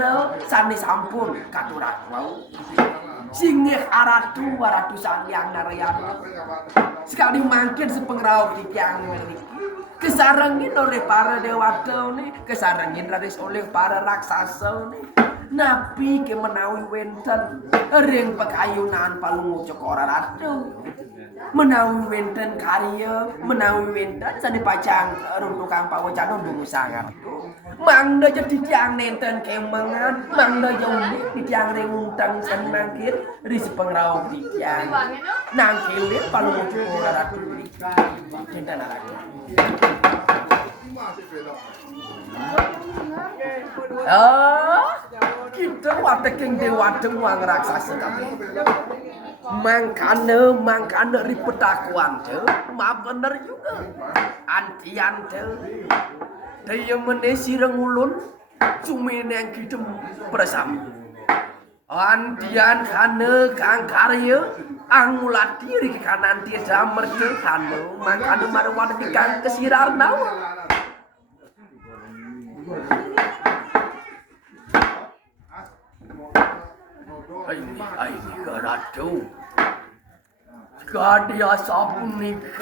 pare sane sampun katuran wau. Singih aratu waratu sangyang narayana. Sekali mangkin sepengrau tiang niki. Kesarengin oleh para dewata nih, kesarengin raris oleh para raksasa nih. Nabi ke menawi wenten ring pekayunan palungu cokora ratu. Menawi wenten karya, menawi wenten sane pacang runtukang pawacana ndungu sangat. Mangda jadi tiang nenten kemengan, mangda jauh di tiang ring untang san mangkir ris pengrau di tiang. Nangkilin palungu cokora ratu. Cinta naraka. Kita wateking dewadeng wang raksasa kami. Mangkane ripetakuan tuh, maaf bener juga. Antian tuh, dia menesi rengulun, cumi yang kita bersama. Antian kane kang karya, angulat diri ke kanan tidak mercek kane, mangkane marwar di kang kesirar nawa. Ini garatu. Gadia sabun nikah.